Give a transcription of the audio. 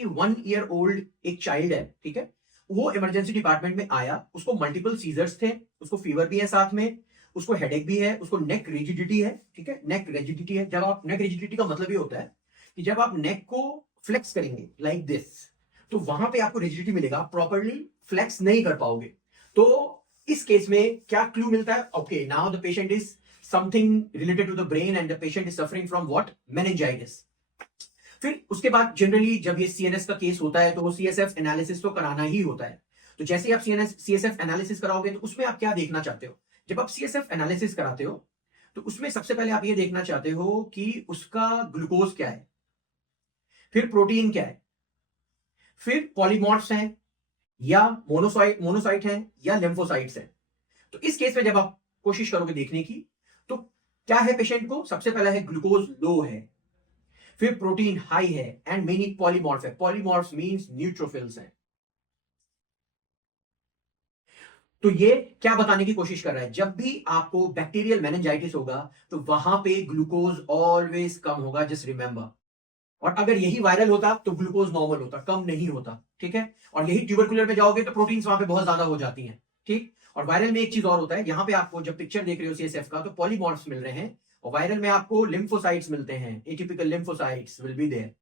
कि 1 year old एक child है, ठीक है, वो इमरजेंसी डिपार्टमेंट में आया, उसको मल्टीपल सीजर्स थे, उसको फीवर भी है साथ में, उसको हेडेक भी है, उसको नेक रिजिडिटी है, ठीक है, नेक रिजिडिटी है। जब आप नेक रिजिडिटी का मतलब ये होता है कि जब आप नेक को फ्लेक्स करेंगे लाइक दिस, तो वहां पे आपको रिजिडिटी मिलेगा, प्रॉपरली फ्लेक्स नहीं कर पाओगे। तो इस केस में क्या क्लू मिलता है? Okay, now the patient is something related to the brain and the patient is suffering from what? Meningitis. फिर उसके बाद जनरली जब ये सीएनएस का केस होता है तो वो सीएसएफ एनालिसिस तो कराना ही होता है। तो जैसे ही आप सीएसएफ एनालिसिस कराओगे तो उसमें आप क्या देखना चाहते हो? जब आप सीएसएफ एनालिसिस कराते हो तो उसमें सबसे पहले आप ये देखना चाहते हो कि उसका ग्लूकोज क्या है, फिर प्रोटीन क्या है, फिर पॉलीमॉर्फ्स हैं या मोनोसाइट हैं या लिम्फोसाइट्स हैं। तो इस केस में जब आप कोशिश करोगे देखने की, तो क्या है पेशेंट को? सबसे पहला है ग्लूकोज लो है, फिर प्रोटीन हाई है एंड मेनी पॉलीमॉर्फ है। पॉलीमॉर्फ्स मींस न्यूट्रोफिल्स हैं। तो ये क्या बताने की कोशिश कर रहा है? जब भी आपको बैक्टीरियल मेनिंजाइटिस होगा तो वहां पे ग्लूकोज ऑलवेज कम होगा, जस्ट रिमेंबर। और अगर यही वायरल होता तो ग्लूकोज नॉर्मल होता, कम नहीं होता, ठीक है। और यही ट्यूबरकुलर में जाओगे तो प्रोटीन्स वहां पे बहुत ज्यादा हो जाती हैं, ठीक। और वायरल में एक चीज और होता है, यहां पे आपको जब पिक्चर देख रहे हो सीएसएफ का तो पॉलीमॉर्फ्स मिल रहे हैं, और वायरल में आपको लिम्फोसाइट्स मिलते हैं, atypical lymphocytes will be there.